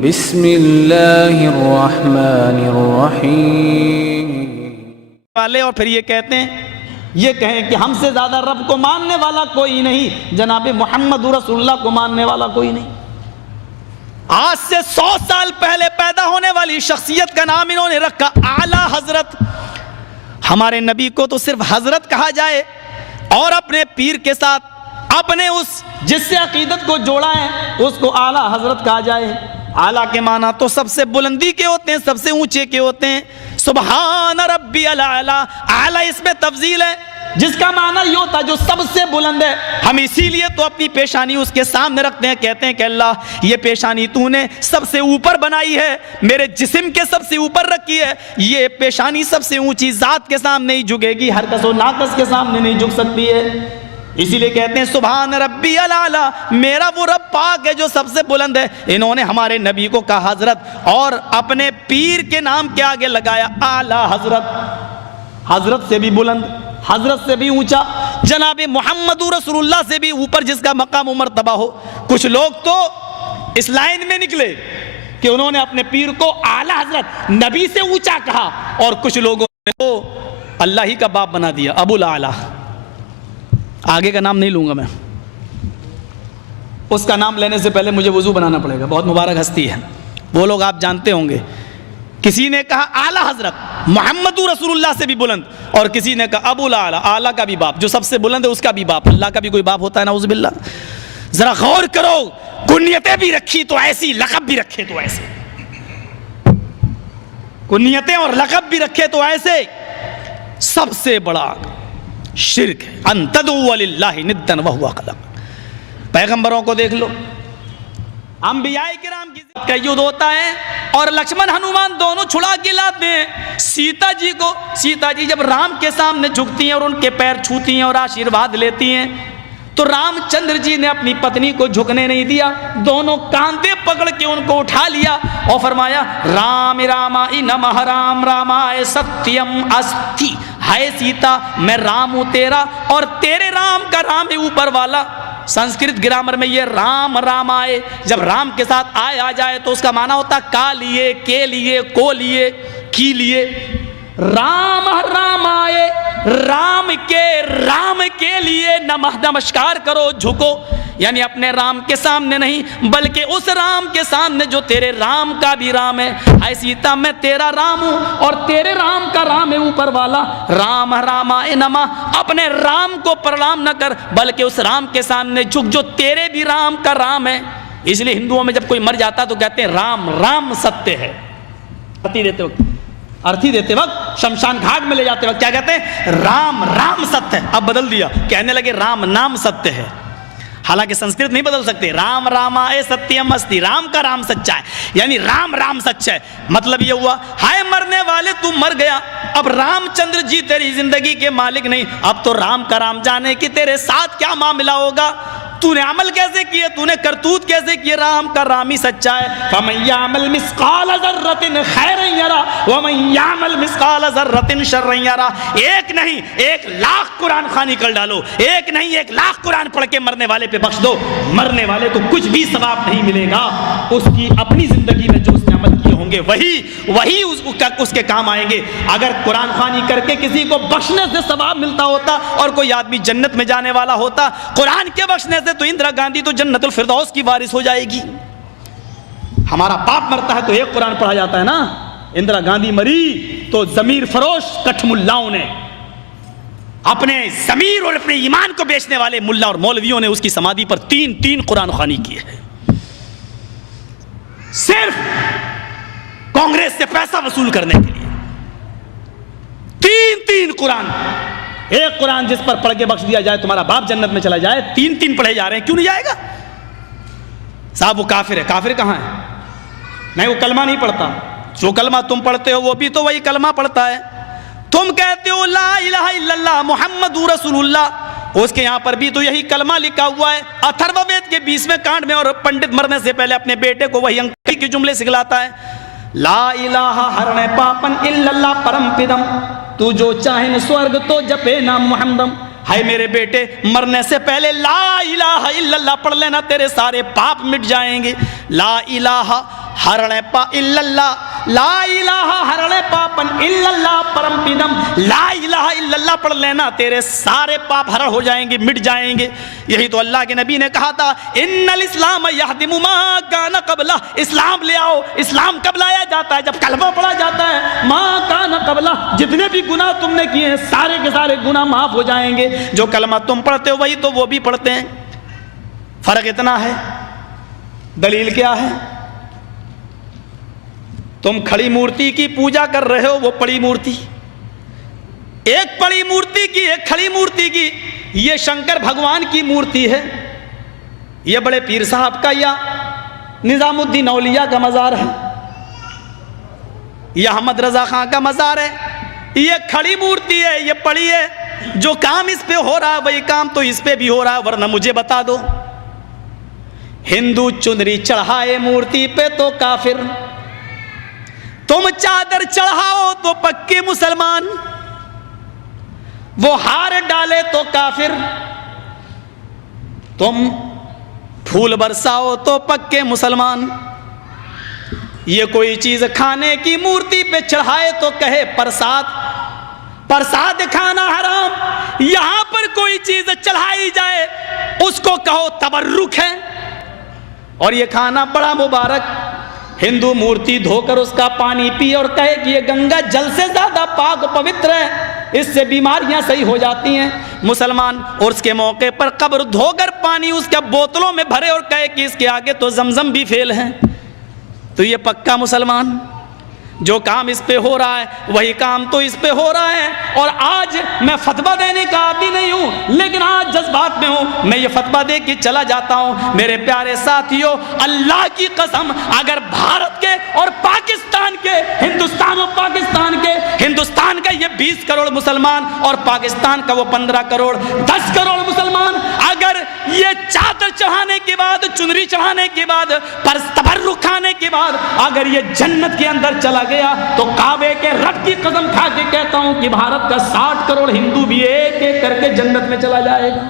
बिस्मिल्लाहिर्रहमानिर्रहीम वाले और फिर ये कहते हैं, ये कहें कि हमसे ज्यादा रब को मानने वाला कोई नहीं, जनाबे मोहम्मद रसूलुल्लाह को मानने वाला कोई नहीं। आज से 100 साल पहले पैदा होने वाली शख्सियत का नाम इन्होंने रखा आला हजरत। हमारे नबी को तो सिर्फ हजरत कहा जाए और अपने पीर के साथ अपने उस जिससे अकीदत को जोड़ा है उसको आला हजरत कहा जाए। आला के माना तो सबसे बुलंदी के होते हैं, सबसे ऊंचे के होते हैं। सुबहान रब्बी अला। आला इसमें तफजील है जिसका माना ये होता है जो सबसे बुलंद है। हम इसीलिए तो अपनी पेशानी उसके सामने रखते हैं, कहते हैं कि अल्लाह ये पेशानी तूने सबसे ऊपर बनाई है, मेरे जिस्म के सबसे ऊपर रखी है। ये पेशानी सबसे ऊंची जात के सामने ही झुकेगी, हर कस व नाकस के सामने नहीं झुक सकती है। इसीलिए कहते हैं सुभान रब्बी अला, मेरा वो रब पाक है जो सबसे बुलंद है। इन्होंने हमारे नबी को कहा हजरत और अपने पीर के नाम के आगे लगाया आला हजरत। हजरत से भी बुलंद, हजरत से भी ऊंचा, जनाबे मोहम्मद रसूलुल्लाह से भी ऊपर जिसका मकाम मर्तबा हो। कुछ लोग तो इस लाइन में निकले कि उन्होंने अपने पीर को आला हजरत नबी से ऊंचा कहा, और कुछ लोगों ने तो अल्लाह ही का बाप बना दिया, अबुल आला। आगे का नाम नहीं लूंगा मैं, उसका नाम लेने से पहले मुझे वजू बनाना पड़ेगा, बहुत मुबारक हस्ती है, वो लोग आप जानते होंगे। किसी ने कहा आला हजरत मोहम्मद रसूलुल्लाह से भी बुलंद, और किसी ने कहा अबुल आला, आला का भी बाप, जो सबसे बुलंद है उसका भी बाप। अल्लाह का भी कोई बाप होता है नाउज़ुबिल्लाह? जरा गौर करो, कुन्नियतें भी रखी तो ऐसी, लक़ब भी रखे तो ऐसे। कुन्नियतें और लक़ब भी रखे तो ऐसे। सबसे बड़ा शिर्क है अंतदु लिल्लाहि निद्दन व हुवा खलक। पैगंबरों को देख लो, अंबियाए किराम की का युद्ध होता है और लक्ष्मण हनुमान दोनों छुड़ा के लाते हैं सीता जी को। सीता जी जब राम के सामने झुकती हैं और उनके पैर छूती हैं और आशीर्वाद लेती हैं, तो रामचंद्र जी ने अपनी पत्नी को झुकने नहीं दिया, दोनों कांधे पकड़ के उनको उठा लिया और फरमाया राम रामाय नमः, राम रामाय सत्यम अस्ति। हाय सीता, मैं राम हूं तेरा और तेरे राम का राम है ऊपर वाला। संस्कृत ग्रामर में ये राम रामाय जब राम के साथ आए आ जाए तो उसका माना होता का लिए, के लिए, को लिए, की लिए। राम रामाय, राम के लिए नमस्कार करो, झुको, यानी अपने राम के सामने नहीं बल्कि उस राम के सामने जो तेरे राम का भी राम है। हाय सीता, मैं तेरा राम हूं और तेरे राम का राम है ऊपर वाला। राम रामाय नमः, अपने राम को प्रणाम न कर बल्कि उस राम के सामने झुक जो तेरे भी राम का राम है। इसलिए हिंदुओं में जब कोई मर जाता तो कहते हैं राम राम सत्य है। अर्थी देते वक्त शमशान घाट में ले जाते वक्त क्या कहते हैं? राम राम सत्य है। अब बदल दिया, कहने लगे राम नाम सत्य है। हालांकि संस्कृत नहीं बदल सकते। राम रामाय सत्यम अस्ति, राम का राम सच्चा है, यानी राम राम सच्चा है। मतलब ये हुआ हाय मरने वाले तू मर गया, अब रामचंद्र जी तेरी जिंदगी के मालिक नहीं, अब तो राम का राम जाने कि तेरे साथ क्या मामला होगा, तूने अमल कैसे किए, तूने करतूत कैसे किए, राम का राम ही सच्चा है। फमन यामल मिस्काल ज़र्रतिन खैरन यरा वमन यामल मिस्काल ज़र्रतिन शर्रन यरा। एक नहीं 1,00,000 कुरान खानी कर डालो, एक नहीं 1,00,000 कुरान पढ़ के मरने वाले पे बख्श दो, मरने वाले को कुछ भी सवाब नहीं मिलेगा। उसकी अपनी जिंदगी में जो उसने अमल किए होंगे वही उसके काम आएंगे। अगर कुरान खानी करके किसी को बख्शने से सवाब मिलता होता और कोई आदमी जन्नत में जाने वाला होता, कुरान के बख्शने तो इंदिरा गांधी तो जन्नतुल फिरदौस की वारिस हो जाएगी। हमारा बाप मरता है तो एक कुरान पढ़ा जाता है ना, इंदिरा गांधी मरी तो जमीर फरोश कठमुल्लाओं ने, अपने जमीर और अपने ईमान को बेचने वाले मुल्ला और मौलवियों ने उसकी समाधि पर 3 कुरान खानी की है, सिर्फ कांग्रेस से पैसा वसूल करने के लिए। 3 कुरान, एक कुरान जिस पर पढ़ के बख्श दिया जाए तुम्हारा बाप जन्नत में चला जाए, 3 पढ़े जा रहे हैं, क्यों नहीं जाएगा साहब? वो काफिर है। काफिर कहां है? नहीं, वो कलमा नहीं पढ़ता। जो कलमा तुम पढ़ते हो वो भी तो वही कलमा पढ़ता है। तुम कहते हो ला इलाहा इल्लल्लाह मुहम्मदुर रसूलुल्लाह, उसके यहां पर भी तो यही कलमा लिखा हुआ है अथर्ववेद के 20वें कांड में, और पंडित मरने से पहले अपने बेटे को वही अंकी के जुमले सिखलाता है। ला इलाहा हरणे पापन इल्लल्लाह परम पिदम, तू जो चाहे स्वर्ग तो जपे नाम मुहम्मदम। हाय मेरे बेटे, मरने से पहले ला इलाहा इल्लल्लाह पढ़ लेना, तेरे सारे पाप मिट जाएंगे। ला इलाहा हरणे पा इल्लल्लाह, ला इलाहा हरणे पापन इल्लल्लाह परमपिदम, ला इलाहा इल्लल्लाह पढ़ लेना, तेरे सारे पाप हरण हो जाएंगे, मिट जाएंगे। यही तो अल्लाह के नबी ने कहा था, इन्नल इस्लाम यहदिमु मा कान क़ब्ला, इस्लाम ले आओ। इस्लाम कब लाया जाता है? जब कलमा पढ़ा जाता है। मा कान क़ब्ला, जितने भी गुनाह तुमने किए हैं सारे के सारे गुनाह माफ हो जाएंगे। जो कलमा तुम पढ़ते हो वही तो वो भी पढ़ते हैं, फर्क इतना है। दलील क्या है? तुम खड़ी मूर्ति की पूजा कर रहे हो, वो पड़ी मूर्ति, एक पड़ी मूर्ति की एक खड़ी मूर्ति की। ये शंकर भगवान की मूर्ति है, ये बड़े पीर साहब का या निजामुद्दीन औलिया का मजार है, यह अहमद रजा खां का मजार है। ये खड़ी मूर्ति है, ये पड़ी है। जो काम इस पे हो रहा है वही काम तो इस पे भी हो रहा है, वरना मुझे बता दो। हिंदू चुनरी चढ़ाए मूर्ति पे तो काफिर, तुम चादर चढ़ाओ तो पक्के मुसलमान, वो हार डाले तो काफिर, तुम फूल बरसाओ तो पक्के मुसलमान। ये कोई चीज खाने की मूर्ति पे चढ़ाए तो कहे प्रसाद, प्रसाद खाना हराम। यहां पर कोई चीज चढ़ाई जाए उसको कहो तबर्रुक है, और ये खाना बड़ा मुबारक। हिंदू मूर्ति धोकर उसका पानी पी और कहे कि ये गंगा जल से ज्यादा पाक पवित्र है, इससे बीमारियां सही हो जाती हैं। मुसलमान और उसके मौके पर कब्र धोकर पानी उसके बोतलों में भरे और कहे कि इसके आगे तो जमजम भी फेल है, तो ये पक्का मुसलमान। जो काम इस पे हो रहा है वही काम तो इस पे हो रहा है। और आज मैं फतवा देने का आदी नहीं हूं, लेकिन आज जज्बात में हूं, मैं ये फतवा दे के चला जाता हूं। मेरे प्यारे साथियों, अल्लाह की कसम, अगर भारत के और पाकिस्तान के, हिंदुस्तान और पाकिस्तान के, हिंदुस्तान का ये 20 करोड़ मुसलमान और पाकिस्तान का वो 15 करोड़ 10 करोड़ मुसलमान, अगर ये चादर चढ़ाने के बाद, चुनरी चढ़ाने के बाद, तबर्रुक खाने के बाद अगर ये जन्नत के अंदर चला गया, तो काबे के रब की कसम खा के कहता हूं कि भारत का 60 करोड़ हिंदू भी एक एक करके जन्नत में चला जाएगा।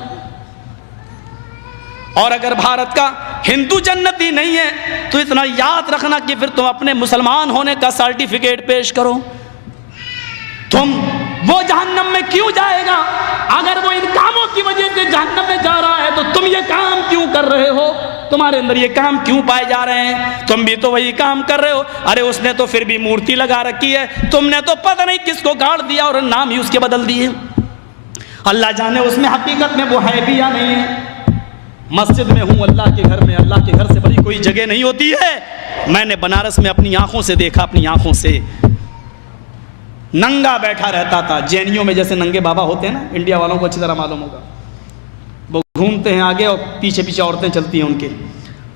और अगर भारत का हिंदू जन्नती नहीं है तो इतना याद रखना कि फिर तुम अपने मुसलमान होने का सर्टिफिकेट पेश करो। तुम वो जहन्नम में क्यों जाएगा? अगर वो इन कामों की वजह से जहन्नम में जा रहा है तो तुम ये काम क्यों कर रहे हो? तुम्हारे अंदर ये काम क्यों पाए जा रहे हैं? तुम भी तो वही काम कर रहे हो। अरे उसने तो फिर भी मूर्ति लगा रखी है, तुमने तो पता नहीं किसको गाड़ दिया और नाम ही उसके बदल दिए। अल्लाह जाने उसमें हकीकत में वो है भी या नहीं है। मस्जिद में हूँ, अल्लाह के घर में, अल्लाह के घर से बड़ी कोई जगह नहीं होती है। मैंने बनारस में अपनी आंखों से देखा, अपनी आंखों से, नंगा बैठा रहता था। जैनियों में जैसे नंगे बाबा होते हैं ना, इंडिया वालों को अच्छी तरह मालूम होगा, वो घूमते हैं आगे और पीछे पीछे औरतें चलती हैं, उनके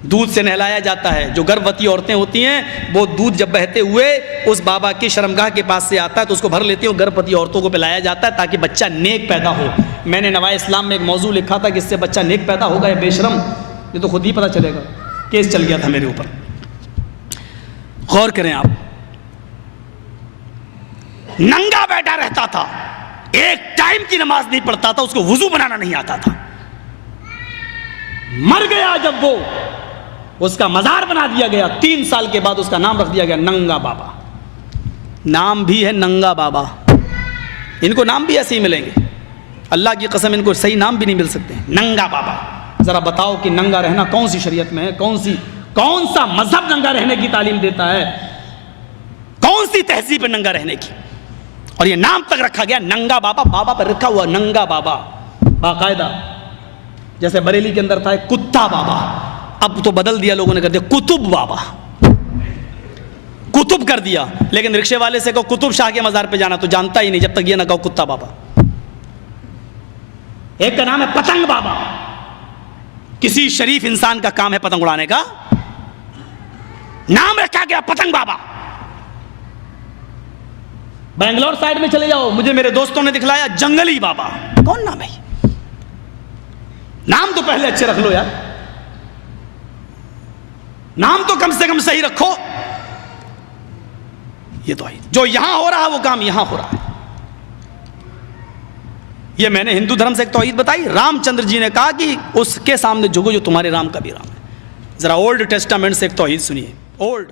दूध से नहलाया जाता है। जो गर्भवती औरतें होती हैं वो दूध जब बहते हुए उस बाबा की शर्मगाह के पास से आता है तो उसको भर लेती हैं, गर्भवती औरतों को पिलाया जाता है ताकि बच्चा नेक पैदा हो। मैंने नवाए इस्लाम में एक मौजू लिखा था कि इससे बच्चा नेक पैदा होगा या बेशरम, ये तो खुद ही पता चलेगा। केस चल गया था मेरे ऊपर। गौर करें आप, नंगा बैठा रहता था, एक टाइम की नमाज नहीं पढ़ता था, उसको वुजू बनाना नहीं आता था। मर गया जब वो, उसका मजार बना दिया गया। 3 साल के बाद उसका नाम रख दिया गया नंगा बाबा। नाम भी है नंगा बाबा। इनको नाम भी ऐसे ही मिलेंगे, अल्लाह की कसम इनको सही नाम भी नहीं मिल सकते। नंगा बाबा, जरा बताओ कि नंगा रहना कौन सी शरीयत में है? कौन सा मजहब नंगा रहने की तालीम देता है? कौन सी तहजीब है नंगा रहने की? और ये नाम तक रखा गया नंगा बाबा। बाबा पर रखा हुआ नंगा बाबा बाकायदा। जैसे बरेली के अंदर था कुत्ता बाबा, अब तो बदल दिया लोगों ने, कर दिया कुतुब बाबा, कुतुब कर दिया। लेकिन रिक्शे वाले से कहो कुतुब शाह के मजार पे जाना तो जानता ही नहीं जब तक ये ना कहो कुत्ता बाबा। एक का नाम है पतंग बाबा, किसी शरीफ इंसान का काम है पतंग उड़ाने का, नाम रखा गया पतंग बाबा। बैंगलोर साइड में चले जाओ, मुझे मेरे दोस्तों ने दिखलाया जंगली बाबा। कौन नाम है? नाम तो पहले अच्छे रख लो यार, नाम तो कम से कम सही रखो। ये तो है, जो यहां हो रहा है वो काम यहां हो रहा है। ये मैंने हिंदू धर्म से एक तौहीद बताई। रामचंद्र जी ने कहा कि उसके सामने झुको जो तुम्हारे राम का भी राम है। जरा ओल्ड टेस्टामेंट से एक तौहीद सुनिए। ओल्ड